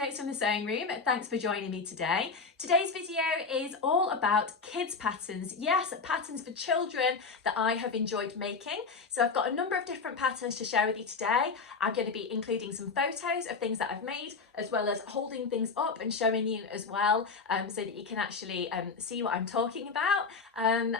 Notes from the Sewing Room. Thanks for joining me today. Today's video is all about kids patterns. Yes, patterns for children that I have enjoyed making. So I've got a number of different patterns to share with you today. I'm going to be including some photos of things that I've made, as well as holding things up and showing you as well, so that you can actually see what I'm talking about. And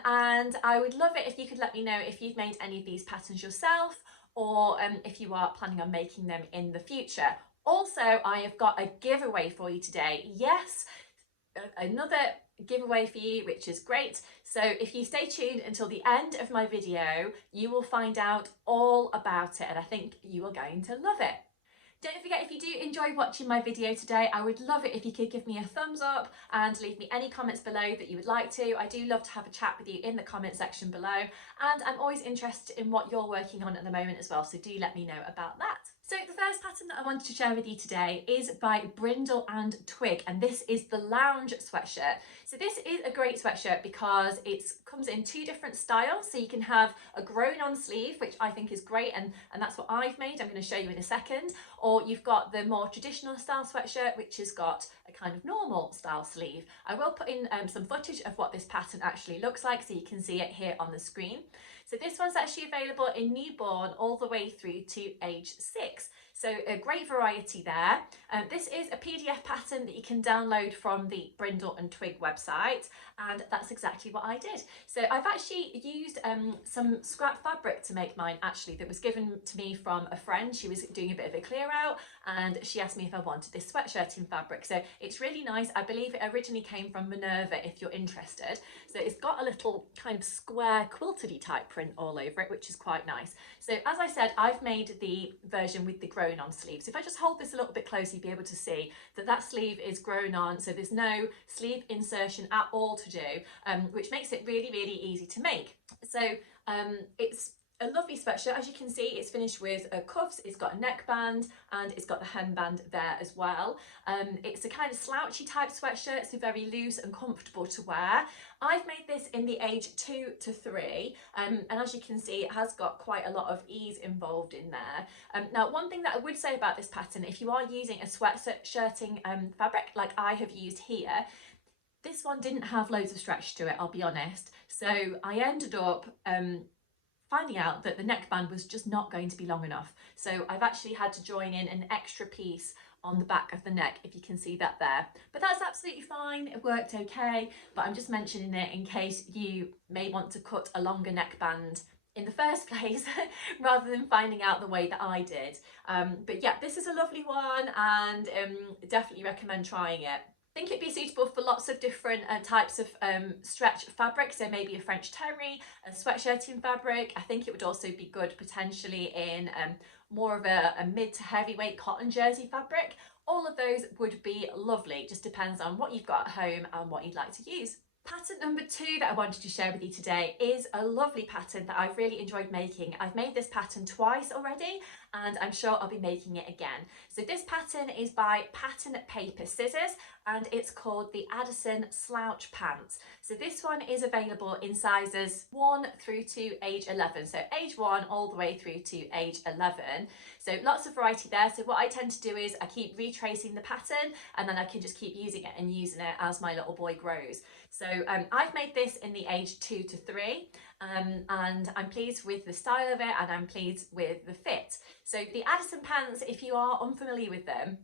I would love it if you could let me know if you've made any of these patterns yourself, or if you are planning on making them in the future. Also, I have got a giveaway for you today. Yes, another giveaway for you, which is great. So if you stay tuned until the end of my video, you will find out all about it, and I think you are going to love it. Don't forget, if you do enjoy watching my video today, I would love it if you could give me a thumbs up and leave me any comments below that you would like to. I do love to have a chat with you in the comment section below, and I'm always interested in what you're working on at the moment as well, so do let me know about that. So the first pattern that I wanted to share with you today is by Brindle and Twig, and this is the lounge sweatshirt. So this is a great sweatshirt because it comes in two different styles. So you can have a grown-on sleeve, which I think is great, and that's what I've made. I'm going to show you in a second. Or you've got the more traditional style sweatshirt, which has got a kind of normal style sleeve. I will put in some footage of what this pattern actually looks like, so you can see it here on the screen. So this one's actually available in newborn all the way through to age 6. So a great variety there. This is a PDF pattern that you can download from the Brindle and Twig website, and that's exactly what I did. So I've actually used some scrap fabric to make mine, actually, that was given to me from a friend. She was doing a bit of a clear out, and she asked me if I wanted this sweatshirt in fabric. So it's really nice. I believe it originally came from Minerva, if you're interested. So it's got a little kind of square quilted-y type print all over it, which is quite nice. So as I said, I've made the version with the grown-on sleeve. So if I just hold this a little bit closer, you'll be able to see that that sleeve is grown on. So there's no sleeve insertion at all to do, which makes it really, really easy to make. So it's a lovely sweatshirt. As you can see, it's finished with cuffs, it's got a neckband, and it's got the hemband there as well. It's a kind of slouchy type sweatshirt, so very loose and comfortable to wear. I've made this in the age 2 to 3, and as you can see, it has got quite a lot of ease involved in there. Now, one thing that I would say about this pattern, if you are using a sweatshirting fabric like I have used here, this one didn't have loads of stretch to it, I'll be honest. So I ended up finding out that the neckband was just not going to be long enough. So I've actually had to join in an extra piece on the back of the neck, if you can see that there. But that's absolutely fine, it worked okay, but I'm just mentioning it in case you may want to cut a longer neckband in the first place rather than finding out the way that I did. But yeah, this is a lovely one, and definitely recommend trying it. I think it'd be suitable for lots of different types of stretch fabric, so maybe a French terry, a sweatshirting fabric. I think it would also be good potentially in more of a mid to heavyweight cotton jersey fabric. All of those would be lovely, just depends on what you've got at home and what you'd like to use. Pattern number 2 that I wanted to share with you today is a lovely pattern that I've really enjoyed making. I've made this pattern twice already, and I'm sure I'll be making it again. So this pattern is by Pattern Paper Scissors, and it's called the Addison Slouch Pants. So this one is available in sizes 1 through to age 11. So age 1 all the way through to age 11. So lots of variety there. So what I tend to do is I keep retracing the pattern, and then I can just keep using it and using it as my little boy grows. So I've made this in the age 2 to 3, and I'm pleased with the style of it, and I'm pleased with the fit. So the Addison pants, if you are unfamiliar with them,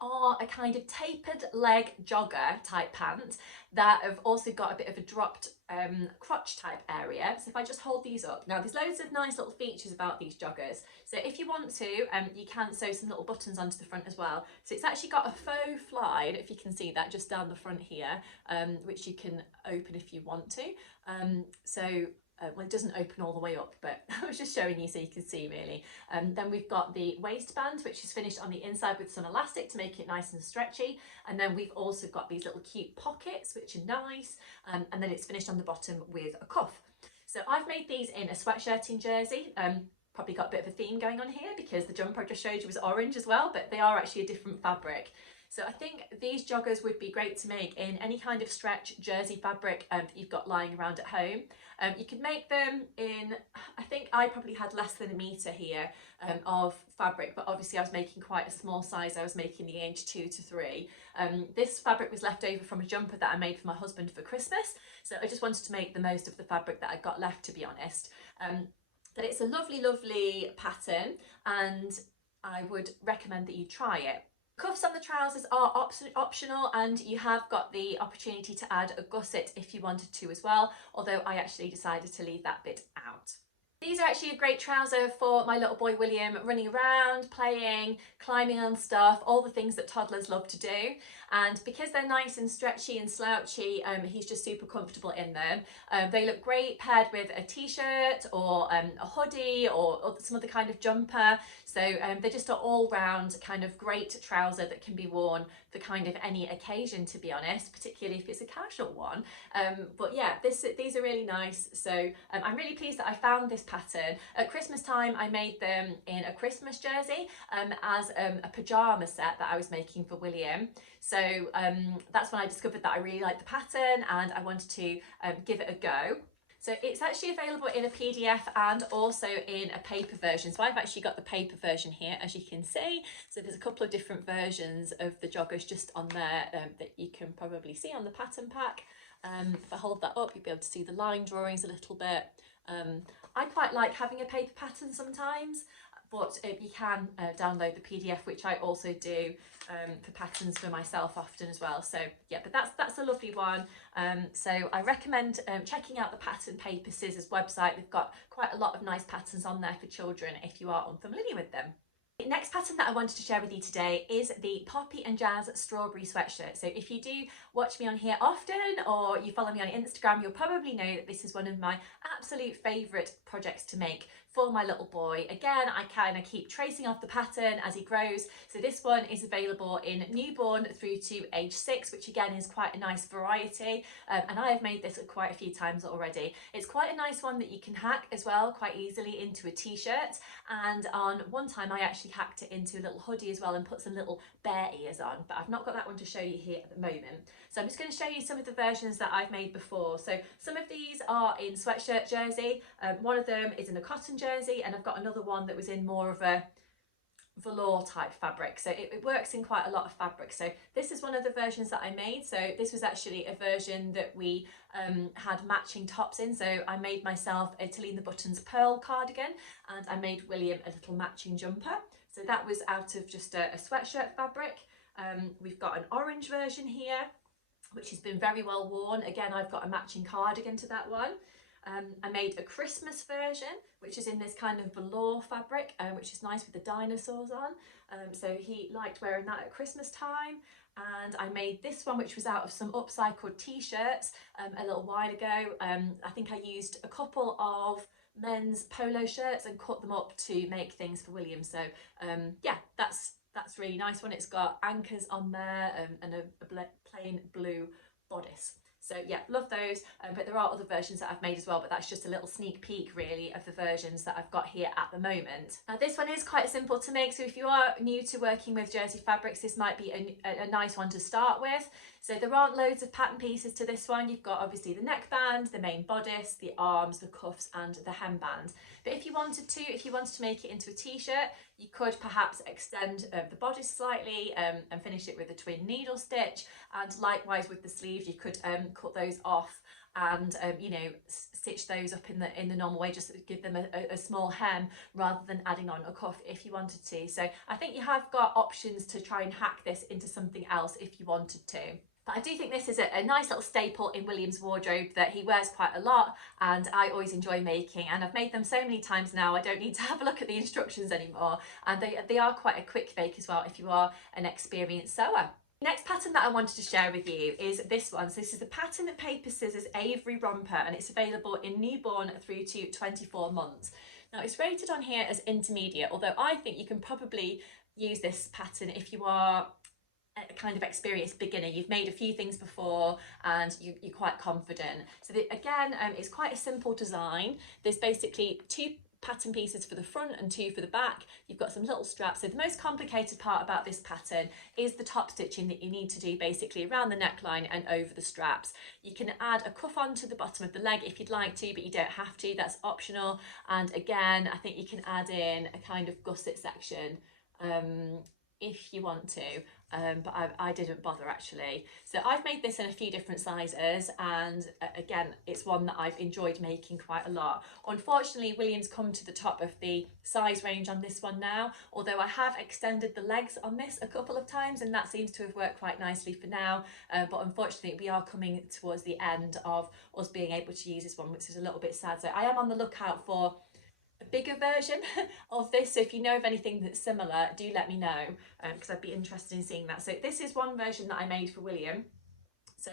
are a kind of tapered leg jogger type pant that have also got a bit of a dropped crotch type area. So if I just hold these up, now there's loads of nice little features about these joggers. So if you want to, you can sew some little buttons onto the front as well. So it's actually got a faux fly, I don't know if you can see that just down the front here, which you can open if you want to. Well, it doesn't open all the way up, but I was just showing you so you can see really. Then we've got the waistband, which is finished on the inside with some elastic to make it nice and stretchy. And then we've also got these little cute pockets, which are nice. And then it's finished on the bottom with a cuff. So I've made these in a sweatshirting jersey. Probably got a bit of a theme going on here because the jumper I just showed you was orange as well, but they are actually a different fabric. So I think these joggers would be great to make in any kind of stretch jersey fabric that you've got lying around at home. You could make them in, I think I probably had less than a metre here of fabric, but obviously I was making quite a small size. I was making the age 2 to 3. This fabric was left over from a jumper that I made for my husband for Christmas, so I just wanted to make the most of the fabric that I got left, to be honest. But it's a lovely, lovely pattern, and I would recommend that you try it. Cuffs on the trousers are optional, and you have got the opportunity to add a gusset if you wanted to as well, although I actually decided to leave that bit out. These are actually a great trouser for my little boy William, running around, playing, climbing on stuff, all the things that toddlers love to do. And because they're nice and stretchy and slouchy, he's just super comfortable in them. They look great paired with a t-shirt or a hoodie or some other kind of jumper. So they're just an all-round kind of great trouser that can be worn for kind of any occasion, to be honest, particularly if it's a casual one. But yeah, these are really nice. So I'm really pleased that I found this pattern. At Christmas time, I made them in a Christmas jersey as a pyjama set that I was making for William. So that's when I discovered that I really liked the pattern and I wanted to give it a go. So it's actually available in a PDF and also in a paper version. So I've actually got the paper version here, as you can see. So there's a couple of different versions of the joggers just on there that you can probably see on the pattern pack. If I hold that up, you'll be able to see the line drawings a little bit. I quite like having a paper pattern sometimes, but you can download the PDF, which I also do for patterns for myself often as well. So yeah, but that's a lovely one. So I recommend checking out the Pattern Paper Scissors website. They've got quite a lot of nice patterns on there for children if you are unfamiliar with them. The next pattern that I wanted to share with you today is the Poppy and Jazz Strawberry Sweatshirt. So if you do watch me on here often or you follow me on Instagram, you'll probably know that this is one of my absolute favourite projects to make for my little boy. Again, I kind of keep tracing off the pattern as he grows. So this one is available in newborn through to age 6, which again is quite a nice variety. And I have made this quite a few times already. It's quite a nice one that you can hack as well quite easily into a t-shirt. And on one time I actually hacked it into a little hoodie as well and put some little bear ears on, but I've not got that one to show you here at the moment. So I'm just going to show you some of the versions that I've made before. So some of these are in sweatshirt jersey. One of them is in a cotton jersey, and I've got another one that was in more of a velour type fabric. So it works in quite a lot of fabric. So this is one of the versions that I made. So this was actually a version that we had matching tops in. So I made myself a Tilly and the Buttons pearl cardigan, and I made William a little matching jumper. So that was out of just a sweatshirt fabric. We've got an orange version here, which has been very well worn. Again, I've got a matching cardigan to that one. I made a Christmas version, which is in this kind of velour fabric, which is nice with the dinosaurs on. So he liked wearing that at Christmas time. And I made this one, which was out of some upcycled t-shirts a little while ago. I think I used a couple of men's polo shirts and cut them up to make things for William. So yeah, that's really nice one. It's got anchors on there and a plain blue bodice. So yeah, love those, but there are other versions that I've made as well, but that's just a little sneak peek really of the versions that I've got here at the moment. Now this one is quite simple to make, so if you are new to working with jersey fabrics, this might be a nice one to start with. So there aren't loads of pattern pieces to this one. You've got obviously the neckband, the main bodice, the arms, the cuffs and the hemband. But if you wanted to make it into a t-shirt, you could perhaps extend the bodice slightly and finish it with a twin needle stitch, and likewise with the sleeves you could cut those off and you know, stitch those up in the normal way, just give them a small hem rather than adding on a cuff if you wanted to. So I think you have got options to try and hack this into something else if you wanted to. But I do think this is a nice little staple in William's wardrobe that he wears quite a lot, and I always enjoy making, and I've made them so many times now I don't need to have a look at the instructions anymore, and they are quite a quick bake as well if you are an experienced sewer. The next pattern that I wanted to share with you is this one. So this is the Pattern Paper Scissors Avery Romper, and it's available in newborn through to 24 months. Now it's rated on here as intermediate, although I think you can probably use this pattern if you are a kind of experienced beginner. You've made a few things before and you're quite confident. So again, it's quite a simple design. There's basically two pattern pieces for the front and 2 for the back. You've got some little straps. So the most complicated part about this pattern is the top stitching that you need to do basically around the neckline and over the straps. You can add a cuff onto the bottom of the leg if you'd like to, but you don't have to, that's optional. And again, I think you can add in a kind of gusset section if you want to, but I didn't bother actually. So I've made this in a few different sizes, and again, it's one that I've enjoyed making quite a lot. Unfortunately, William's come to the top of the size range on this one now, although I have extended the legs on this a couple of times, and that seems to have worked quite nicely for now, but unfortunately we are coming towards the end of us being able to use this one, which is a little bit sad. So I am on the lookout for a bigger version of this, so if you know of anything that's similar, do let me know, because I'd be interested in seeing that. So this is one version that I made for William. So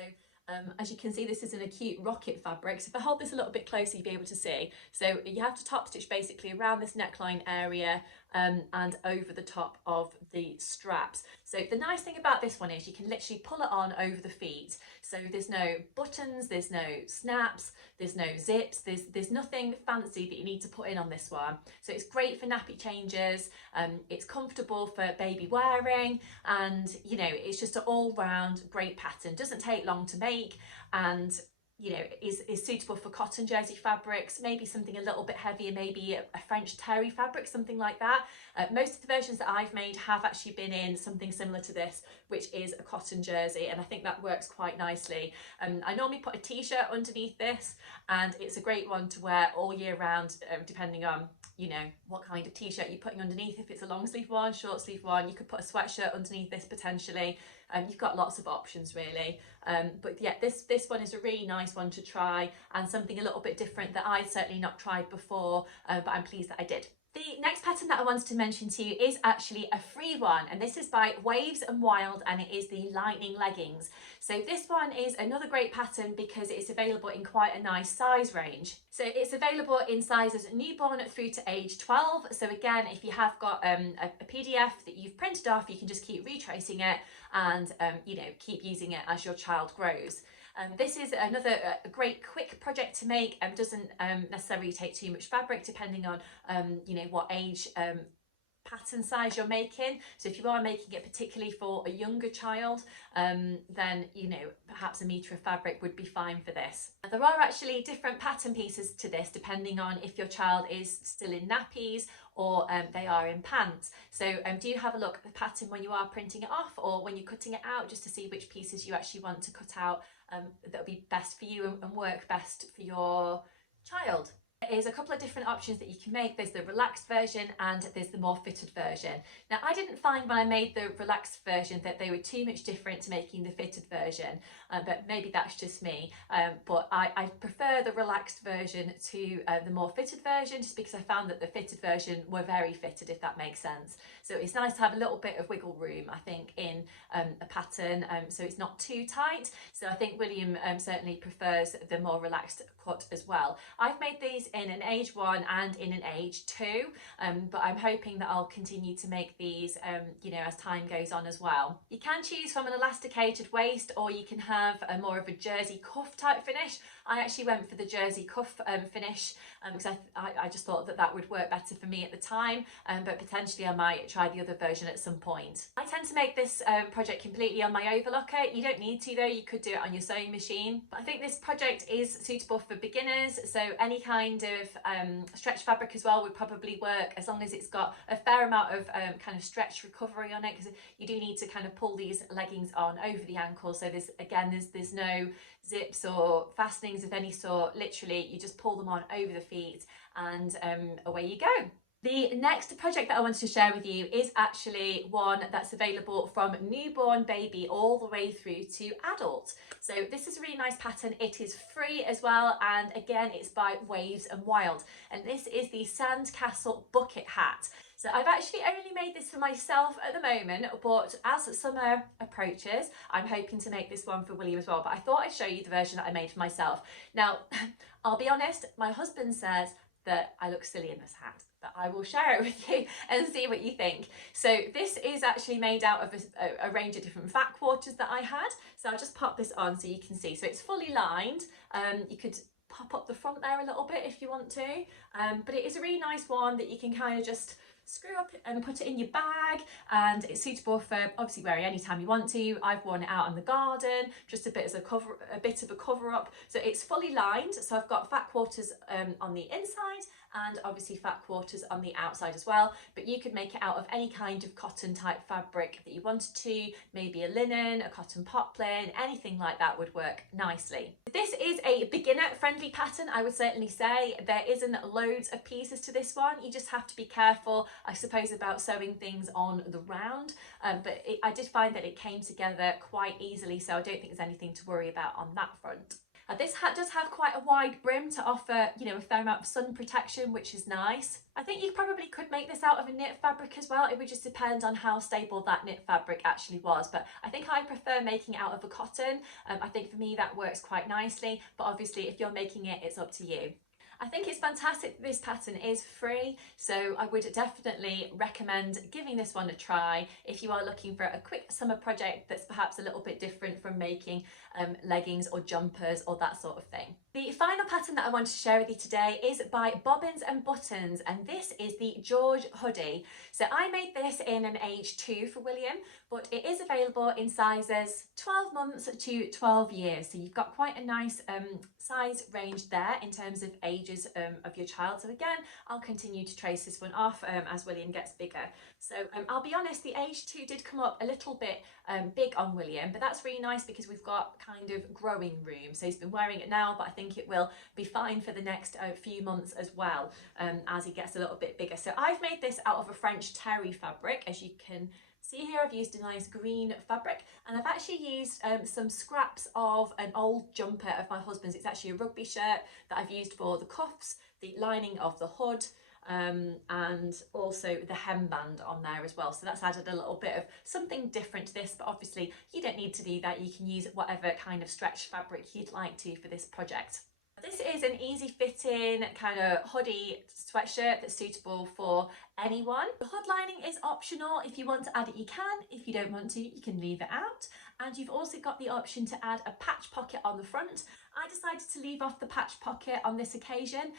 as you can see, this is an acute rocket fabric. So if I hold this a little bit closer, you'll be able to see. So you have to top stitch basically around this neckline area and over the top of the straps. So the nice thing about this one is you can literally pull it on over the feet. So there's no buttons, there's no snaps, there's no zips, there's nothing fancy that you need to put in on this one. So it's great for nappy changes, it's comfortable for baby wearing, and you know, it's just an all-round great pattern. Doesn't take long to make, and you know, is suitable for cotton jersey fabrics, maybe something a little bit heavier, maybe a French terry fabric, something like that. Most of the versions that I've made have actually been in something similar to this, which is a cotton jersey, and I think that works quite nicely. I normally put a t-shirt underneath this, and it's a great one to wear all year round, depending on, you know, what kind of t-shirt you're putting underneath. If it's a long sleeve one, short sleeve one, you could put a sweatshirt underneath this potentially. You've got lots of options really, but yeah, this one is a really nice one to try, and something a little bit different that I'd certainly not tried before, but I'm pleased that I did. The next pattern that I wanted to mention to you is actually a free one, and this is by Waves and Wild, and it is the Lightning leggings. So this one is another great pattern because it's available in quite a nice size range. So it's available in sizes newborn through to age 12. So again, if you have got a PDF that you've printed off, you can just keep retracing it and you know, keep using it as your child grows. This is another great quick project to make, and doesn't necessarily take too much fabric, depending on you know, what age pattern size you're making. So if you are making it particularly for a younger child, then you know, perhaps a metre of fabric would be fine for this. Now, there are actually different pattern pieces to this depending on if your child is still in nappies or they are in pants. So do have a look at the pattern when you are printing it off, or when you're cutting it out, just to see which pieces you actually want to cut out that will be best for you and work best for your child. There's a couple of different options that you can make. There's the relaxed version and there's the more fitted version. Now, I didn't find when I made the relaxed version that they were too much different to making the fitted version, but maybe that's just me. But I prefer the relaxed version to the more fitted version, just because I found that the fitted version were very fitted, if that makes sense. So it's nice to have a little bit of wiggle room, I think, in a pattern, so it's not too tight. So I think William certainly prefers the more relaxed cut as well. I've made these in an age 1 and in an age 2, but I'm hoping that I'll continue to make these you know, as time goes on as well. You can choose from an elasticated waist, or you can have a more of a jersey cuff type finish. I actually went for the jersey cuff finish because I just thought that that would work better for me at the time, but potentially I might try the other version at some point. I tend to make this project completely on my overlocker. You don't need to though, you could do it on your sewing machine, but I think this project is suitable for beginners, so any kind of stretch fabric as well would probably work, as long as it's got a fair amount of kind of stretch recovery on it, because you do need to kind of pull these leggings on over the ankle. So there's no zips or fastenings of any sort. Literally, you just pull them on over the feet and away you go. The next project that I wanted to share with you is actually one that's available from newborn baby all the way through to adult. So this is a really nice pattern. It is free as well, and again, it's by Waves and Wild, and this is the Sandcastle bucket hat. So I've actually only made this for myself at the moment, but as summer approaches, I'm hoping to make this one for William as well. But I thought I'd show you the version that I made for myself. Now, I'll be honest, my husband says that I look silly in this hat, but I will share it with you and see what you think. So this is actually made out of a range of different fat quarters that I had. So I'll just pop this on so you can see. So it's fully lined. You could pop up the front there a little bit if you want to, but it is a really nice one that you can kind of just screw up and put it in your bag, and it's suitable for obviously wearing anytime you want to. I've worn it out in the garden, just a bit of a cover up. So it's fully lined, so I've got fat quarters on the inside and obviously fat quarters on the outside as well, but you could make it out of any kind of cotton type fabric that you wanted to, maybe a linen, a cotton poplin, anything like that would work nicely. This is a beginner friendly pattern, I would certainly say. There isn't loads of pieces to this one, you just have to be careful, I suppose, about sewing things on the round, but I did find that it came together quite easily, so I don't think there's anything to worry about on that front. This hat does have quite a wide brim to offer, you know, a fair amount of sun protection, which is nice. I think you probably could make this out of a knit fabric as well. It would just depend on how stable that knit fabric actually was. But I think I prefer making it out of a cotton. I think for me that works quite nicely. But obviously if you're making it, it's up to you. I think it's fantastic that this pattern is free, so I would definitely recommend giving this one a try if you are looking for a quick summer project that's perhaps a little bit different from making leggings or jumpers or that sort of thing. The final pattern that I want to share with you today is by Bobbins and Buttons, and this is the George hoodie. So I made this in an age 2 for William, but it is available in sizes 12 months to 12 years. So you've got quite a nice size range there in terms of ages of your child. So again, I'll continue to trace this one off as William gets bigger. So I'll be honest, the age 2 did come up a little bit big on William, but that's really nice because we've got kind of growing room. So he's been wearing it now, but I think it will be fine for the next few months as well as he gets a little bit bigger. So I've made this out of a French terry fabric, as you can see here. I've used a nice green fabric, and I've actually used some scraps of an old jumper of my husband's. It's actually a rugby shirt that I've used for the cuffs, the lining of the hood, and also the hemband on there as well. So that's added a little bit of something different to this, but obviously you don't need to do that. You can use whatever kind of stretch fabric you'd like to for this project. This is an easy fitting kind of hoodie sweatshirt that's suitable for anyone. The hood lining is optional. If you want to add it, you can. If you don't want to, you can leave it out. And you've also got the option to add a patch pocket on the front. I decided to leave off the patch pocket on this occasion,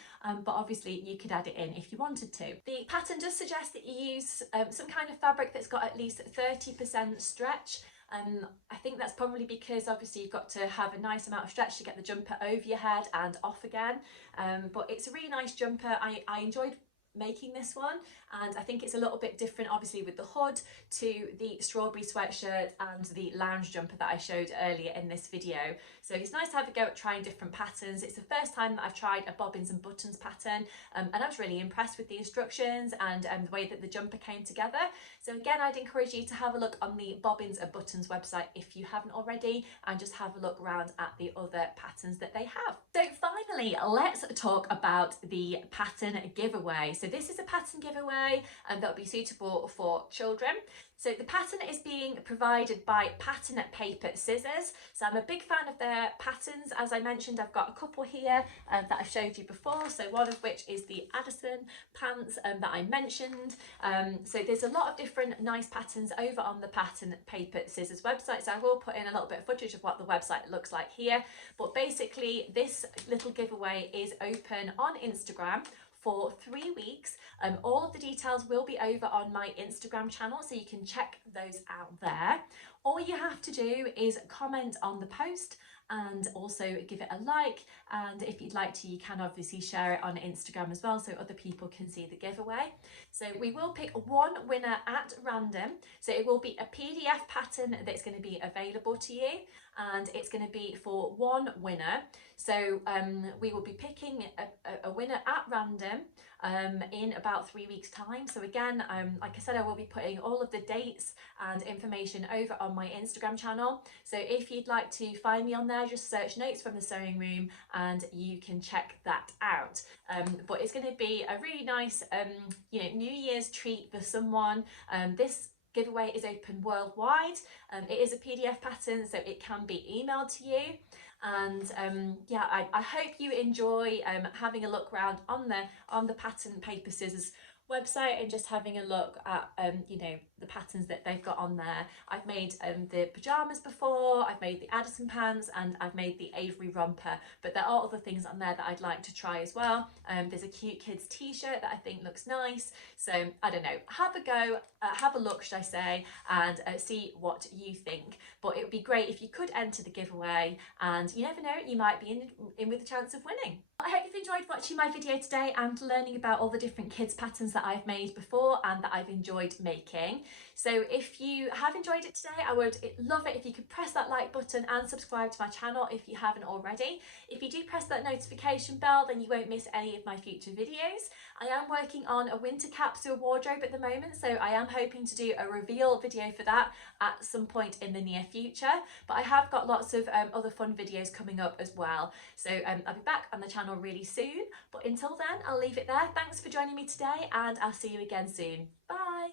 but obviously you could add it in if you wanted to. The pattern does suggest that you use some kind of fabric that's got at least 30% stretch. I think that's probably because obviously you've got to have a nice amount of stretch to get the jumper over your head and off again. But it's a really nice jumper. I enjoyed making this one, and I think it's a little bit different obviously with the hood to the strawberry sweatshirt and the lounge jumper that I showed earlier in this video. So it's nice to have a go at trying different patterns. It's the first time that I've tried a Bobbins and Buttons pattern, and I was really impressed with the instructions and the way that the jumper came together. So again, I'd encourage you to have a look on the Bobbins and Buttons website if you haven't already, and just have a look around at the other patterns that they have. So finally, let's talk about the pattern giveaway. So this is a pattern giveaway and that will be suitable for children. So the pattern is being provided by Pattern Paper Scissors. So I'm a big fan of their patterns. As I mentioned, I've got a couple here that I've showed you before. So one of which is the Addison pants that I mentioned. So there's a lot of different nice patterns over on the Pattern Paper Scissors website. So I will put in a little bit of footage of what the website looks like here. But basically this little giveaway is open on Instagram for 3 weeks. All of the details will be over on my Instagram channel, so you can check those out there. All you have to do is comment on the post and also give it a like, and if you'd like to, you can obviously share it on Instagram as well so other people can see the giveaway. So we will pick one winner at random. So it will be a PDF pattern that's going to be available to you, and it's going to be for one winner. So we will be picking a winner at random in about 3 weeks time. So again, like I said, I will be putting all of the dates and information over on my Instagram channel. So if you'd like to find me on there, just search Notes from the Sewing Room and you can check that out. But it's going to be a really nice New Year's treat for someone. This giveaway is open worldwide. It is a PDF pattern, so it can be emailed to you. And I hope you enjoy having a look around on the Pattern Paper Scissors website and just having a look at you know, the patterns that they've got on there. I've made the pajamas before, I've made the Addison pants, and I've made the Avery romper, but there are other things on there that I'd like to try as well. There's a cute kids t-shirt that I think looks nice, so I don't know, have a go, have a look should I say, and see what you think. But it would be great if you could enter the giveaway, and you never know, you might be in with a chance of winning. I hope you've enjoyed watching my video today and learning about all the different kids patterns that I've made before and that I've enjoyed making. So if you have enjoyed it today, I would love it if you could press that like button and subscribe to my channel if you haven't already. If you do press that notification bell, then you won't miss any of my future videos. I am working on a winter capsule wardrobe at the moment, so I am hoping to do a reveal video for that at some point in the near future. But I have got lots of other fun videos coming up as well. So I'll be back on the channel really soon. But until then, I'll leave it there. Thanks for joining me today, and I'll see you again soon. Bye!